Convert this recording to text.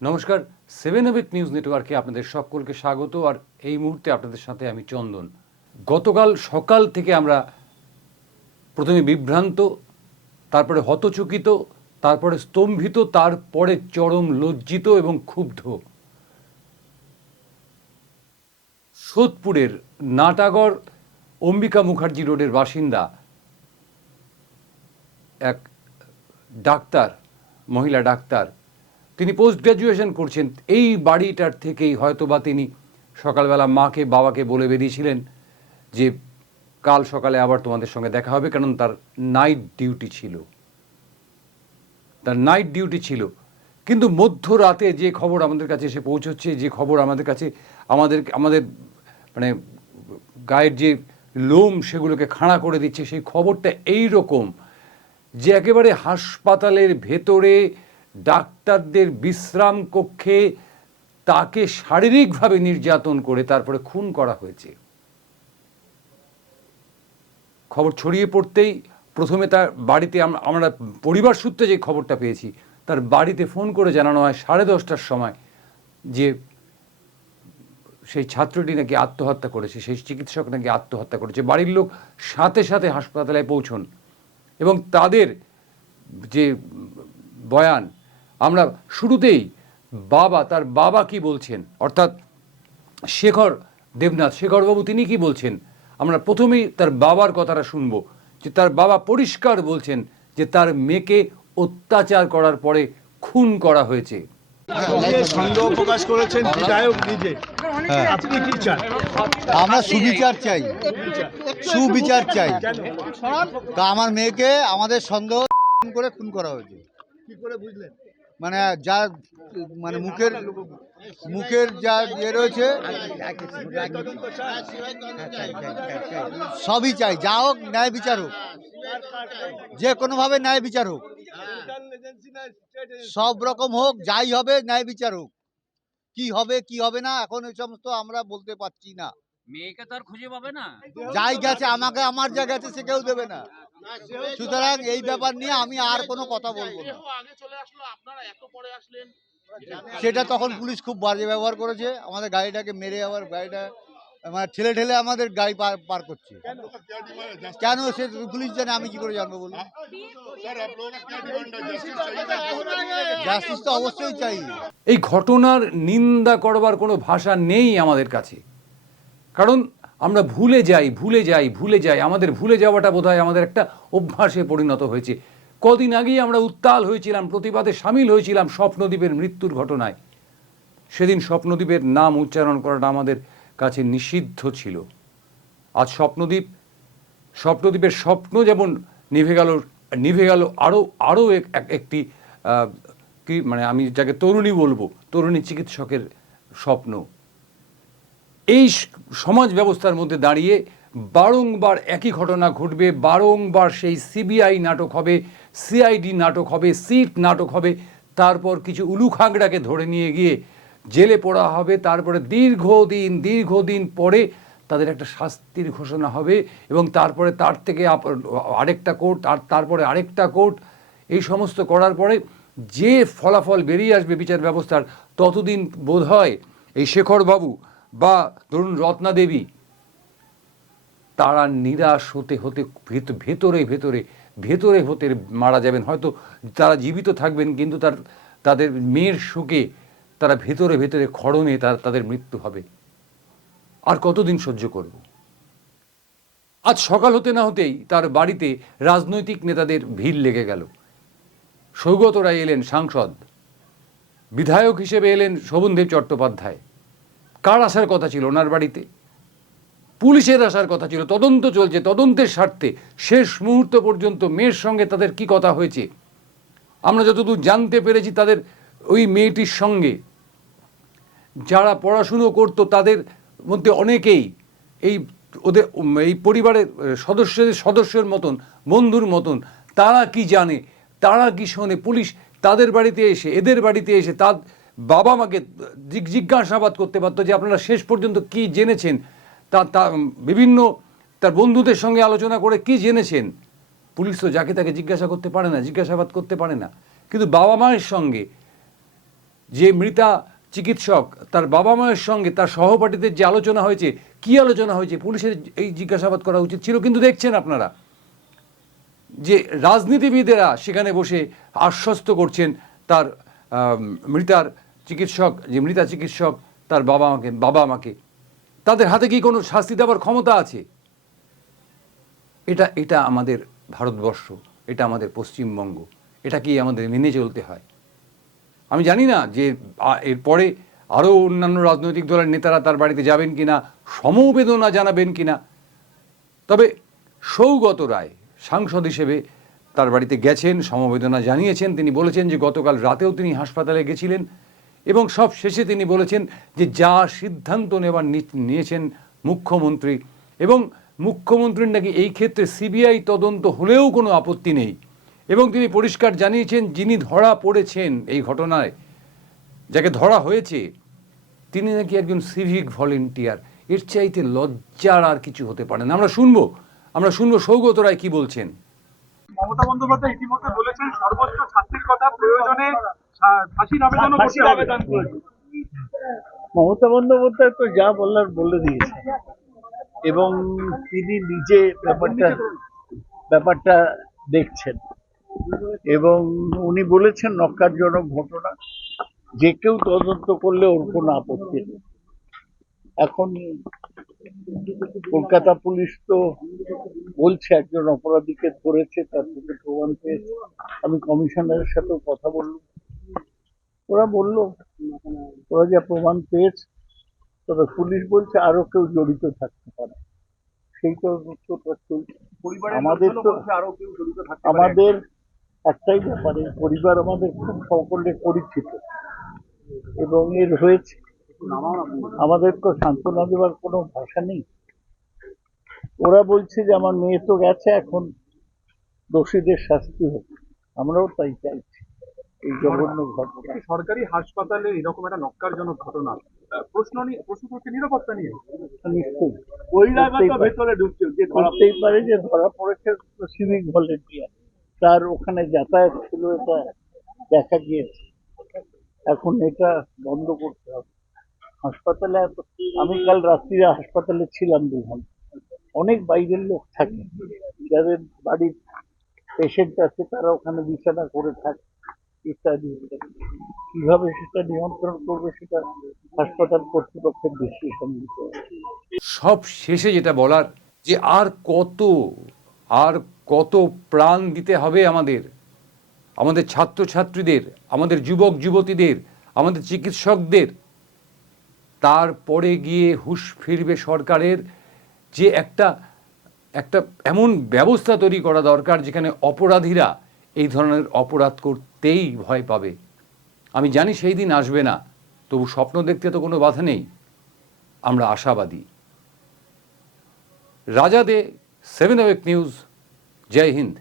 নমস্কার, 7 নিউজ নেটওয়ার্কে আপনাদের সকলকে স্বাগত। আর এই মুহূর্তে আপনাদের সাথে আমি চন্দন। গতকাল সকাল থেকে আমরা প্রথমে বিভ্রান্ত, তারপরে হতচকিত, তারপরে স্তম্ভিত, তারপরে চরম লজ্জিত এবং ক্ষুব্ধ। সোদপুরের নাটাগড় অম্বিকা মুখার্জি রোডের বাসিন্দা এক ডাক্তার, মহিলা ডাক্তার, তিনি পোস্ট গ্র্যাজুয়েশন করছেন। এই বাড়িটার থেকেই হয়তোবা তিনি সকালবেলা মাকে বাবাকে বলে বেরিয়েছিলেন যে কাল সকালে আবার তোমাদের সঙ্গে দেখা হবে, কারণ তার নাইট ডিউটি ছিল। কিন্তু মধ্যরাতে যে খবর আমাদের কাছে এসে পৌঁছচ্ছে, যে খবর আমাদের কাছে আমাদের মানে গায়ের যে লোম সেগুলোকে খাড়া করে দিচ্ছে, সেই খবরটা এই রকম যে একেবারে হাসপাতালের ভেতরে ডাক্তারদের বিশ্রাম কক্ষে তাকে শারীরিকভাবে নির্যাতন করে তারপরে খুন করা হয়েছে। খবর ছড়িয়ে পড়তেই প্রথমে তার বাড়িতে আমরা পরিবার সূত্রে যে খবরটা পেয়েছি, তার বাড়িতে ফোন করে জানানো হয় 10:30টার সময় যে সেই ছাত্রটি নাকি আত্মহত্যা করেছে, সেই চিকিৎসক নাকি আত্মহত্যা করেছে। বাড়ির লোক সাথে সাথে হাসপাতালে পৌঁছন এবং তাদের যে বয়ান, আমরা শুরুতেই তার বাবা কি বলছেন, অর্থাৎ শেখর দেবনাথ, শেখরবাবু তিনি কি বলছেন, আমরা প্রথমেই তার বাবার কথাটা শুনব। যে তার বাবা পরিষ্কার বলছেন যে তার মেয়েকে অত্যাচার করার পরে খুন করা হয়েছে। সন্দেহ প্রকাশ করেছেন বিধায়ক নিজে। আপনি কি চান? আমরা সুবিচার চাই। তা আমার মেয়েকে আমাদের সন্দেহ করে খুন করা হয়েছে। কি করে বুঝলেন? মানে যা মানে মুখের যা ইয়ে রয়েছে সবই চাই, যা হোক ন্যায় বিচার হোক, যে কোনোভাবে ন্যায় বিচার হোক, সব রকম হোক, যাই হবে ন্যায় বিচার হোক। কি হবে না এখন এই সমস্ত আমরা বলতে পারছি না। মেয়েকে তো আর খুঁজে পাবে না, যাই গেছে আমাকে, আমার যা গেছে সে কেউ দেবে না। সুতরাং এই ব্যাপার নিয়ে আমি আর কোনো কথা বলবো না। সেটা তখন পুলিশ খুব বাজে ব্যবহার করেছে, আমাদের গাড়িটাকে মেরে আবার গাড়িটা মানে ঠেলে আমাদের গাড়ি পার করছে। কেন সে পুলিশ জানে, আমি কি করে জানবো বলুন? জাস্টিস তো অবশ্যই চাই। এই ঘটনার নিন্দা করবার কোনো ভাষা নেই আমাদের কাছে, কারণ আমরা ভুলে যাই। আমাদের ভুলে যাওয়াটা বোধহয় আমাদের একটা অভ্যাসে পরিণত হয়েছে। কদিন আগেই আমরা উত্তাল হয়েছিলাম, প্রতিবাদে সামিল হয়েছিলাম স্বপ্নদ্বীপের মৃত্যুর ঘটনায়। সেদিন স্বপ্নদ্বীপের নাম উচ্চারণ করাটা আমাদের কাছে নিষিদ্ধ ছিল। আজ স্বপ্নদ্বীপের স্বপ্ন যেমন নিভে গেল আরও একটি কি মানে আমি যাকে তরুণী বলবো, তরুণী চিকিৎসকের স্বপ্ন। এই সমাজ ব্যবস্থার মধ্যে দাঁড়িয়ে বারংবার একই ঘটনা ঘটবে, বারংবার সেই সিবিআই নাটক হবে, সিআইডি নাটক হবে, সিট নাটক হবে, তারপর কিছু উলুখাগড়াকে ধরে নিয়ে গিয়ে জেলে পোড়া হবে, তারপরে দীর্ঘদিন পরে তাদের একটা শাস্তির ঘোষণা হবে এবং তারপরে তার থেকে আরেকটা কোর্ট, আর তারপরে আরেকটা কোর্ট। এই সমস্ত করার পরে যে ফলাফল বেরিয়ে আসবে বিচার ব্যবস্থার, ততদিন বোধহয় এই শেখরবাবু বা ধরুন রত্না দেবী, তারা নিরাশ হতে ভেতরে মারা যাবেন। হয়তো তারা জীবিত থাকবেন, কিন্তু তাদের মেয়ের শোকে তারা ভেতরে ক্ষরণে তাদের মৃত্যু হবে। আর কতদিন সহ্য করব? আজ সকাল হতে না হতেই তার বাড়িতে রাজনৈতিক নেতাদের ভিড় লেগে গেল। সৌগত রায় এলেন, সাংসদ, বিধায়ক হিসেবে এলেন শোভনদেব চট্টোপাধ্যায়। কার আসার কথা ছিল ওনার বাড়িতে? পুলিশের আসার কথা ছিল, তদন্ত চলছে, তদন্তের স্বার্থে শেষ মুহূর্ত পর্যন্ত মেয়ের সঙ্গে তাদের কি কথা হয়েছে আমরা যতদূর জানতে পেরেছি, তাদের ওই মেয়েটির সঙ্গে যারা পড়াশুনো করতো তাদের মধ্যে অনেকেই এই পরিবারের সদস্যের মতন, বন্ধুর মতন। তারা কি জানে, তারা কি শোনে, পুলিশ তাদের বাড়িতে এসে, এদের বাড়িতে এসে তার বাবা মাকে জিজ্ঞাসাবাদ করতে পারতো যে আপনারা শেষ পর্যন্ত কি জেনেছেন, বিভিন্ন তার বন্ধুদের সঙ্গে আলোচনা করে কি জেনেছেন। পুলিশ তো যাকে তাকে জিজ্ঞাসাবাদ করতে পারে না, কিন্তু বাবা মায়ের সঙ্গে যে মৃতা চিকিৎসক তার বাবা মায়ের সঙ্গে তার সহপাঠীদের যে আলোচনা হয়েছে, কি আলোচনা হয়েছে, পুলিশের এই জিজ্ঞাসাবাদ করা উচিত ছিল। কিন্তু দেখছেন আপনারা যে রাজনীতিবিদেরা সেখানে বসে আশ্বস্ত করছেন তার মৃতা চিকিৎসক তার বাবা মাকে। তাদের হাতে কি কোনো শাস্তি দেওয়ার ক্ষমতা আছে? এটা আমাদের ভারতবর্ষ, এটা আমাদের পশ্চিমবঙ্গ, এটা কি আমাদের মেনে চলতে হয়? আমি জানি না যে এরপরে আরও অন্যান্য রাজনৈতিক দলের নেতারা তার বাড়িতে যাবেন কিনা, সমবেদনা জানাবেন কিনা। তবে সৌগত রায় সাংসদ হিসেবে তার বাড়িতে গেছেন, সমবেদনা জানিয়েছেন। তিনি বলেছেন যে গতকাল রাতেও তিনি হাসপাতালে গেছিলেন এবং সব শেষে তিনি বলেছেন যে যা সিদ্ধান্ত নিয়েছেন মুখ্যমন্ত্রী, এবং মুখ্যমন্ত্রীর নাকি এই ক্ষেত্রে সিবিআই তদন্ত হলেও কোনো আপত্তি নেই। এবং তিনি পরিষ্কার জানিয়েছেন যিনি ধরা পড়েছেন এই ঘটনায়, যাকে ধরা হয়েছে, তিনি নাকি একজন সিভিক ভলেন্টিয়ার। এর চাইতে লজ্জার আর কিছু হতে পারে না। আমরা শুনবো সৌগত রায় কি বলছেন। মমতা বন্দ্যোপাধ্যায় ইতিমধ্যে বলেছেন সর্বোচ্চ শাস্তির কথা, প্রয়োজনে ফাঁসির আবেদন করেছেন। মমতা বন্দ্যোপাধ্যায় তো যা বলার বলে দিয়েছে, এবং তিনি নিজে ব্যাপারটা দেখছেন, এবং উনি বলেছেন নক্কারজনক ঘটনা, যে কেউ তদন্ত করলে ওর কোনো আপত্তি নেই। এখন কলকাতা পুলিশ তো বলছে একজন অপরাধীকে ধরেছে, তার থেকে প্রমাণ পেয়েছে। আমি কমিশনারের সাথেও কথা বললাম, ওরা যা প্রমাণ পেয়েছে, তবে পুলিশ বলছে আরো কেউ জড়িত থাকতে পারে। সেই তো আমাদের একটাই ব্যাপারে, পরিবার আমাদের খুব সকলে পরিচিত, এবং এর হয়েছে, আমাদের তো সান্ত্বনা দেওয়ার কোনো ভাষা নেই। ওরা বলছে যে আমার মেয়ে তো গেছে, এখন দোষীদের শাস্তি হোক, আমরাও তাই চাইছি। এই জঘন্য ঘটনা সরকারি হাসপাতালে এরকম একটা নক্কারজনক ঘটনা, প্রশ্ন হচ্ছে নিরাপত্তা নিয়ে। নিশ্চয়ই করতেই পারে যে ধরা পড়েছে সিভিক ভলেন্টিয়ার, তার ওখানে যাতায়াত ছিল, এটা দেখা গিয়েছে। এখন এটা বন্ধ করতে হবে। হাসপাতালে আমি কাল রাত্রিরে হাসপাতালে ছিলাম 2 ঘন্টা। অনেক বাইরের লোক থাকে, যাদের বাড়ির পেশেন্ট আছে, তারা ওখানে বিছানা করে থাকে ইত্যাদি। কিভাবে সেটা নিয়ন্ত্রণ করবে, সেটা হাসপাতাল কর্তৃপক্ষের ডিসিশন নিতে হবে। সব শেষে যেটা বলার, যে আর কত প্রাণ দিতে হবে আমাদের ছাত্রছাত্রীদের, আমাদের যুবক যুবতীদের, আমাদের চিকিৎসকদের, তারপরে গিয়ে হুঁশ ফিরবে সরকারের। যে একটা এমন ব্যবস্থা তৈরি করা দরকার যেখানে অপরাধীরা এই ধরনের অপরাধ করতেই ভয় পাবে। আমি জানি সেই দিন আসবে না, তবু স্বপ্ন দেখতে তো কোনো বাধা নেই, আমরা আশাবাদী। রাজা দে, 7 Awake নিউজ। জয় হিন্দ।